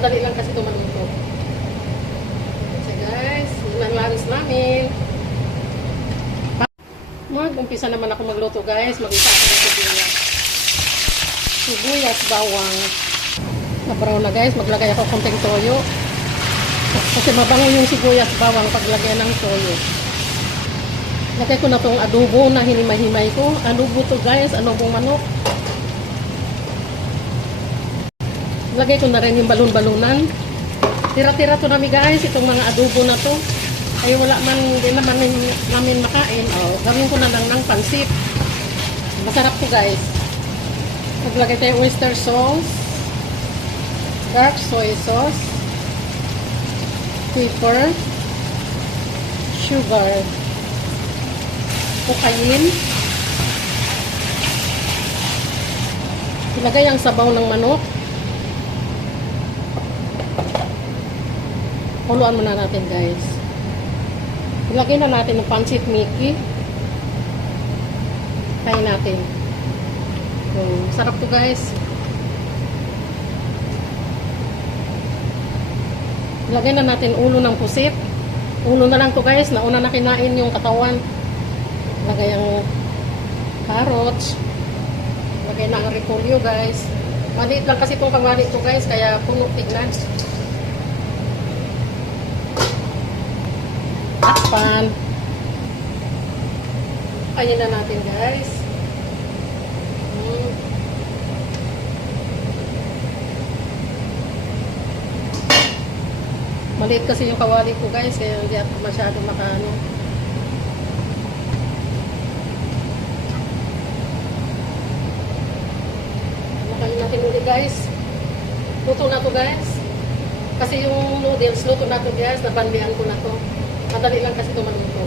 Madali lang kasi ito maluto. So guys, yun ang langis namin. Mag-umpisa naman ako magluto guys. Mag-isa ako ng sibuyas. Sibuyas, bawang. Na-brown na guys. Maglagay ako konting toyo. Kasi mabango yung sibuyas, bawang paglagay ng toyo. Lagay ko na tong adobo na hinimay-himay ko. Adobo to guys, adobong manok. Lagay ko na rin yung balon-balunan. Tira-tira to namin guys, itong mga adobo na to. Ay wala man, hindi naman namin makain. Gawin ko na lang ng pansit. Masarap to guys. Maglagay tayo oyster sauce, dark soy sauce, pepper, sugar, cocaine. Ilagay ang sabaw ng manok. Kuluan muna natin guys. Ilagay na natin yung pancit Mickey. Kain natin. Sarap to guys. Ilagay na natin ulo ng pusit. Ulo na lang to guys. Nauna na kinain yung katawan. Ilagay ang carrots. Ilagay na ang repolyo guys. Maliit lang kasi itong kawali to guys. Kaya puno tignan. Takpan. Kainin na natin guys. Maliit kasi yung kawali ko guys, kaya hindi ako masyado makaano. Makain natin ulit guys. Luto na to guys. Kasi yung noodles, luto na to guys. Nabandihan ko na to. Madali lang kasi ito maluto.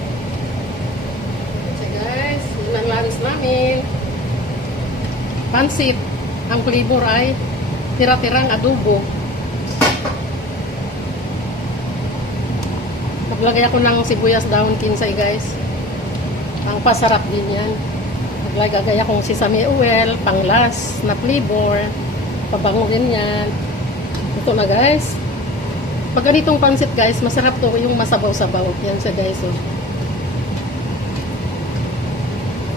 So guys, yun ang langis namin. Pansit. Ang flavor ay tira-tirang adobo. Maglagay ako ng sibuyas dahon kinsay guys. Ang pasarap din yan. Maglagay akong sesame oil, panglas na flavor. Pabango din yan. Ito na guys. Pag ganitong pansit guys, masarap to yung masabaw-sabaw. Yan siya guys.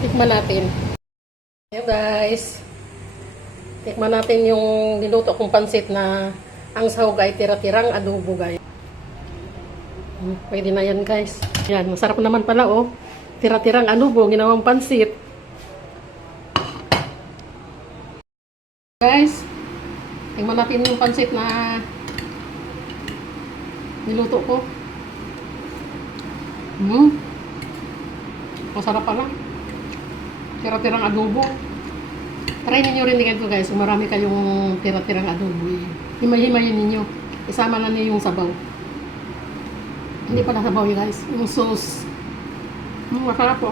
Tikman natin. Ayan guys. Tikman natin yung niluto kong pansit na ang sahog ay tira-tirang adobo guys. Pwede na yan guys. Yan, masarap naman pala oh. Tira-tirang adobo, ginawang pansit. Guys, tingnan natin yung pansit na niluto ko. Masarap pala. Tira-tirang adobo. Try ninyo rin ganito guys. Kung marami kayong tira-tirang adobo. Himay-himayin ninyo. Isama na niyo yung sabaw. Hindi pala sabaw yun guys. Yung sauce. Masarap po.